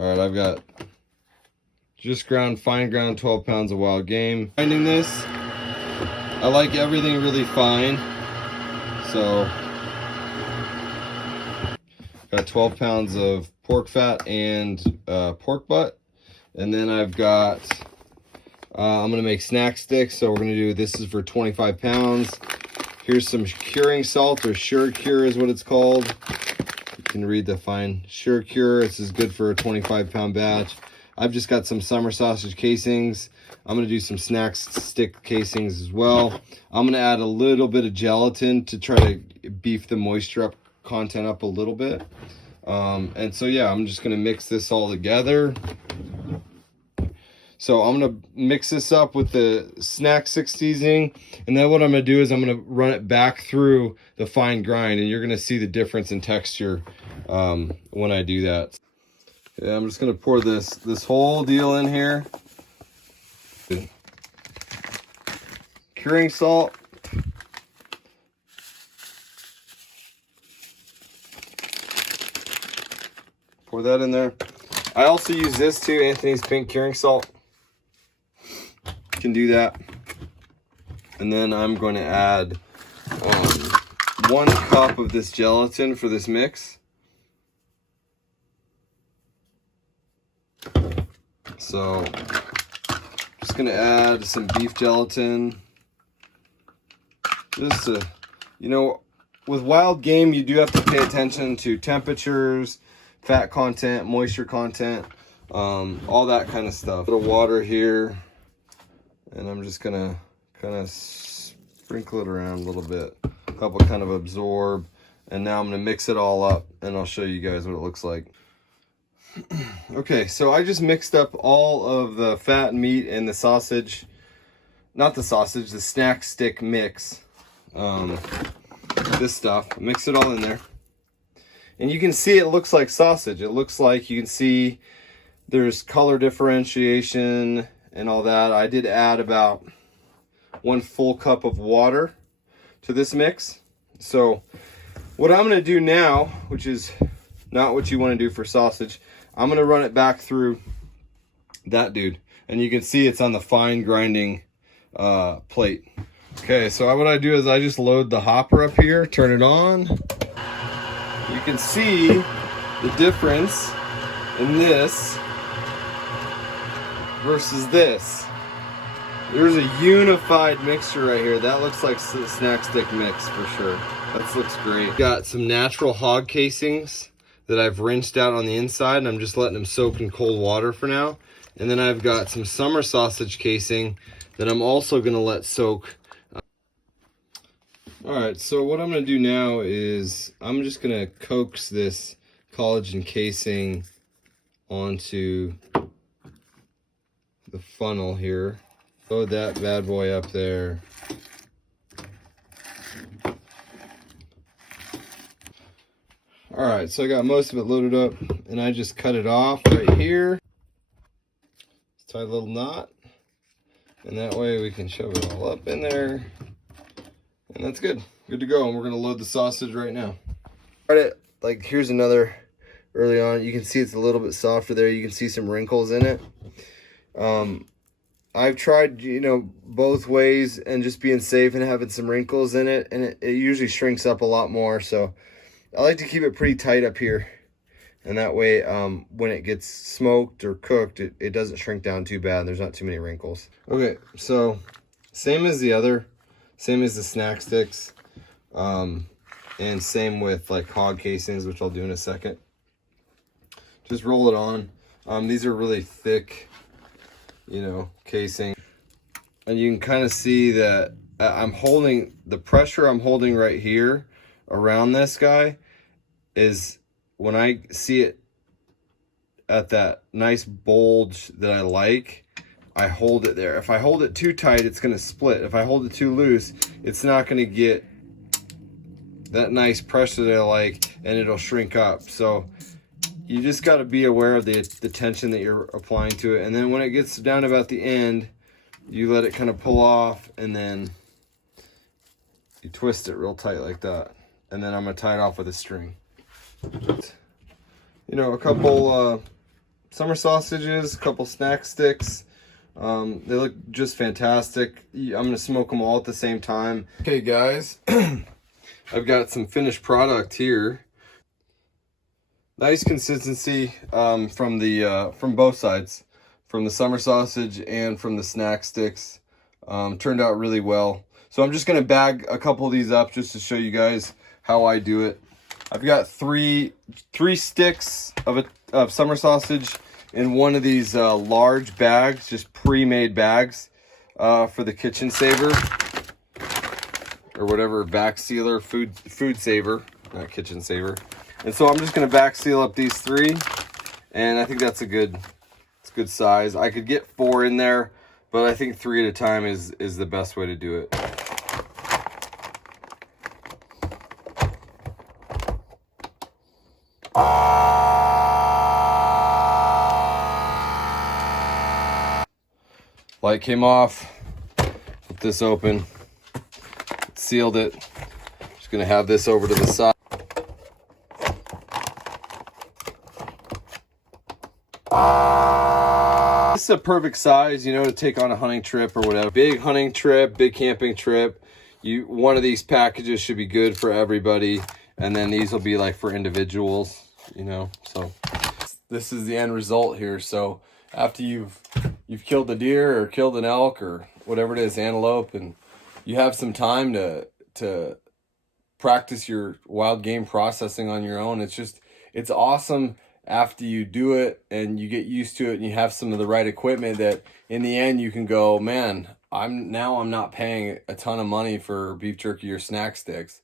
All right, I've got just fine ground 12 pounds of wild game. Finding this, I like everything really fine. So got 12 pounds of pork fat and pork butt. And then I've got, I'm gonna make snack sticks. So we're gonna do, this is for 25 pounds. Here's some curing salt, or Sure Cure is what it's called. You can read the fine. Sure Cure, this is good for a 25-pound batch. I've just got some summer sausage casings. I'm gonna do some snack stick casings as well. I'm gonna add a little bit of gelatin to try to beef the moisture content up a little bit. And so yeah, I'm just gonna mix this all together. So I'm gonna mix this up with the snack stick seasoning, and then what I'm gonna do is I'm gonna run it back through the fine grind, and you're gonna see the difference in texture when I do that. Yeah, I'm just gonna pour this whole deal in here. Curing salt. Pour that in there. I also use this too, Anthony's Pink Curing Salt. You can do that. And then I'm going to add 1 cup of this gelatin for this mix. So just going to add some beef gelatin. Just to, you know, with wild game, you do have to pay attention to temperatures, fat content, moisture content, all that kind of stuff. A little water here, and I'm just gonna kind of sprinkle it around a little bit, help it kind of absorb. And now I'm gonna mix it all up, and I'll show you guys what it looks like. Okay, so I just mixed up all of the fat and meat and the sausage, not the sausage, the snack stick mix. This stuff, mix it all in there. And you can see it looks like sausage. It looks like, you can see there's color differentiation and all that. I did add about 1 full cup of water to this mix. So what I'm gonna do now, which is not what you wanna do for sausage, I'm gonna run it back through that dude. And you can see it's on the fine grinding plate. Okay, so what I do is I just load the hopper up here, turn it on. You can see the difference in this versus this. There's a unified mixture right here. That looks like a snack stick mix for sure. That looks great. Got some natural hog casings that I've rinsed out on the inside, and I'm just letting them soak in cold water for now. And then I've got some summer sausage casing that I'm also gonna let soak. All right, so what I'm gonna do now is I'm just gonna coax this collagen casing onto the funnel here. Load that bad boy up there. All right, so I got most of it loaded up, and I just cut it off right here. Tie a little knot, and that way we can shove it all up in there. And that's good to go. And we're gonna load the sausage right now. Like, here's another early on. You can see it's a little bit softer there. You can see some wrinkles in it. I've tried, you know, both ways and just being safe and having some wrinkles in it, and it usually shrinks up a lot more. So I like to keep it pretty tight up here, and that way when it gets smoked or cooked, it doesn't shrink down too bad and there's not too many wrinkles. Okay, so same as the other, same as the snack sticks, and same with like hog casings, which I'll do in a second. Just roll it on. These are really thick, you know, casing. And you can kind of see that I'm holding, the pressure I'm holding right here around this guy is when I see it at that nice bulge that I like, I hold it there. If I hold it too tight, it's gonna split. If I hold it too loose, it's not gonna get that nice pressure that I like, and it'll shrink up. So you just gotta be aware of the tension that you're applying to it. And then when it gets down about the end, you let it kind of pull off, and then you twist it real tight like that. And then I'm gonna tie it off with a string. You know, a couple summer sausages, a couple snack sticks. They look just fantastic. I'm gonna smoke them all at the same time. Okay guys, I've got some finished product here. Nice consistency from both sides, from the summer sausage and from the snack sticks. Turned out really well. So I'm just gonna bag a couple of these up just to show you guys how I do it. I've got three sticks of summer sausage in one of these large bags, just pre-made bags for the kitchen saver or whatever, vac sealer, food saver, not kitchen saver. And so I'm just gonna vac seal up these three, and I think that's a good size. I could get 4 in there, but I think 3 at a time is the best way to do it. Light came off. Put this open. Sealed it. Just gonna have this over to the side. This is a perfect size, you know, to take on a hunting trip or whatever. Big hunting trip, big camping trip. One of these packages should be good for everybody, and then these will be like for individuals, you know. So this is the end result here. So after you've killed a deer or killed an elk or whatever it is, antelope, and you have some time to practice your wild game processing on your own, it's awesome after you do it and you get used to it and you have some of the right equipment that in the end you can go, man, I'm not paying a ton of money for beef jerky or snack sticks.